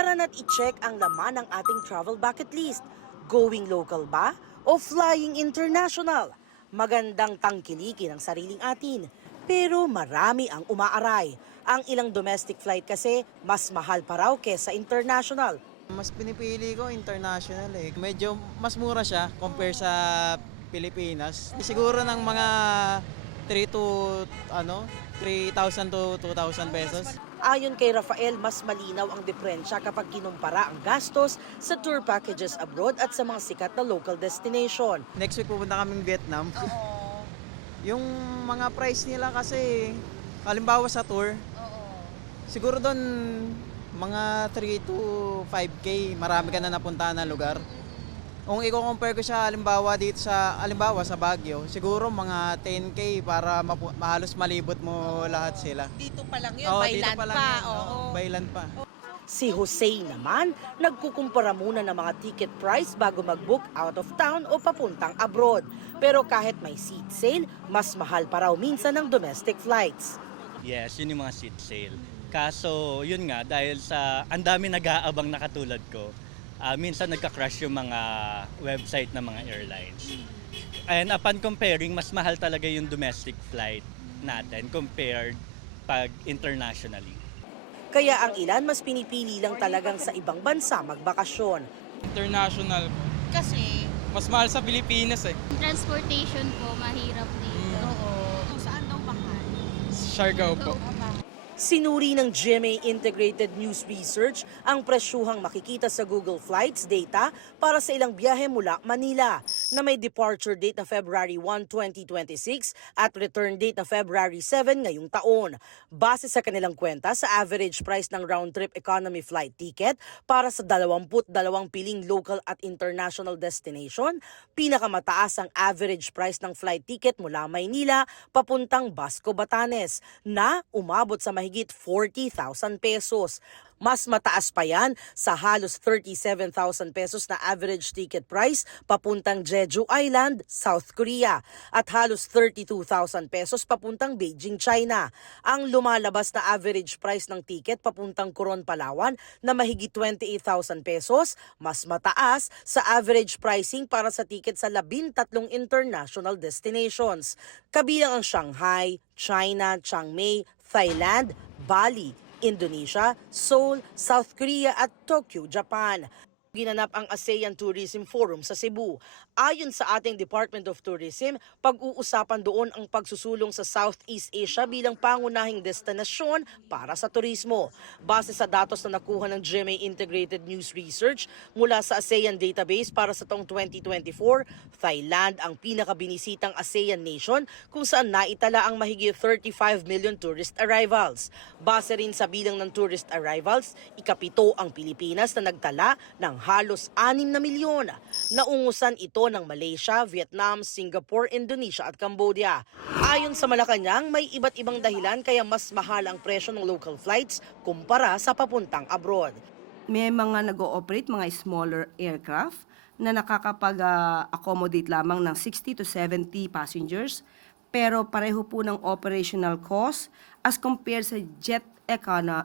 Tara na't i-check ang laman ng ating travel bucket list. Going local ba o flying international? Magandang tangkilikin ang sariling atin. Pero marami ang umaaray. Ang ilang domestic flight kasi mas mahal pa raw kesa international. Mas pinipili ko international eh. Medyo mas mura siya compare sa Pilipinas. Siguro ng mga 3,000 to 2,000 pesos. Ayon kay Rafael, mas malinaw ang diferensya kapag kinumpara ang gastos sa tour packages abroad at sa mga sikat na local destination. Next week pupunta kaming Vietnam. Yung mga price nila kasi, halimbawa sa tour, siguro doon mga 3 to 5K, marami ka na napuntahan na lugar. Kung i-compare ko siya halimbawa sa Baguio, siguro mga 10K para halos malibot mo lahat sila. Dito pa lang yun, Oo, by dito land pa lang pa. yun. Oo. Oo, by land pa. Si Jose naman, nagkukumpara muna ng mga ticket price bago mag-book out of town o papuntang abroad. Pero kahit may seat sale, mas mahal pa raw minsan ng domestic flights. Yes, yun yung mga seat sale. Kaso, yun nga, dahil sa ang dami nag-aabang na katulad ko, minsan nagka-crash yung mga website ng mga airlines. And upon comparing, mas mahal talaga yung domestic flight natin compared pag internationally. Kaya ang ilan mas pinipili lang talagang sa ibang bansa magbakasyon. International. Kasi, Mas mahal sa Pilipinas eh. Transportation po, mahirap dito. kung saan daw mahal? Siargao po. Sinuri ng GMA Integrated News Research ang presyuhang makikita sa Google Flights data para sa ilang biyahe mula Manila na may departure date na February 1, 2026 at return date na February 7 ngayong taon. Base sa kanilang kwenta sa average price ng round-trip economy flight ticket para sa 22 piling local at international destination, pinakamataas ang average price ng flight ticket mula Maynila papuntang Basco, Batanes na umabot sa mahigit 40,000 pesos. Mas mataas pa yan sa halos 37,000 pesos na average ticket price papuntang Jeju Island, South Korea at halos 32,000 pesos papuntang Beijing, China. Ang lumalabas na average price ng ticket papuntang Coron, Palawan na mahigit 28,000 pesos, mas mataas sa average pricing para sa ticket sa 13 international destinations. Kabilang ang Shanghai, China, Chiang Mai, Thailand, Bali, Indonesia, Seoul, South Korea at Tokyo, Japan. Ginanap ang ASEAN Tourism Forum sa Cebu. Ayon sa ating Department of Tourism, pag-uusapan doon ang pagsusulong sa Southeast Asia bilang pangunahing destinasyon para sa turismo. Base sa datos na nakuha ng GMA Integrated News Research mula sa ASEAN database para sa taong 2024, Thailand ang pinakabinisitang ASEAN nation kung saan naitala ang mahigit 35 million tourist arrivals. Base rin sa bilang ng tourist arrivals, ikapito ang Pilipinas na nagtala ng halos 6 na milyon. Naungusan ito ng Malaysia, Vietnam, Singapore, Indonesia at Cambodia. Ayon sa Malacanang, may iba't ibang dahilan kaya mas mahal ang presyo ng local flights kumpara sa papuntang abroad. May mga nag-ooperate, mga smaller aircraft na nakakapag-accommodate lamang ng 60 to 70 passengers, pero pareho po ng operational cost as compared sa jet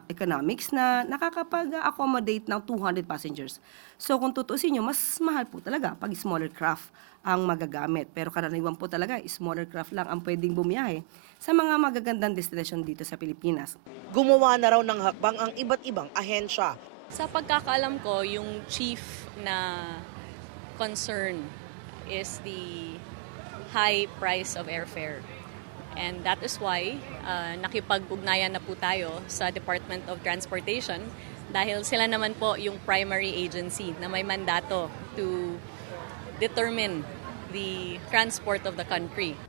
economics na nakakapag-accommodate ng 200 passengers. So kung tutuusin nyo, mas mahal po talaga pag smaller craft ang magagamit. Pero karaniwan po talaga, smaller craft lang ang pwedeng bumiyahe sa mga magagandang destination dito sa Pilipinas. Gumawa na raw ng hakbang ang iba't ibang ahensya. Sa pagkakaalam ko, yung chief na concern is the high price of airfare. And that is why nakipag-ugnayan na po tayo sa Department of Transportation dahil sila naman po yung primary agency na may mandato to determine the transport of the country.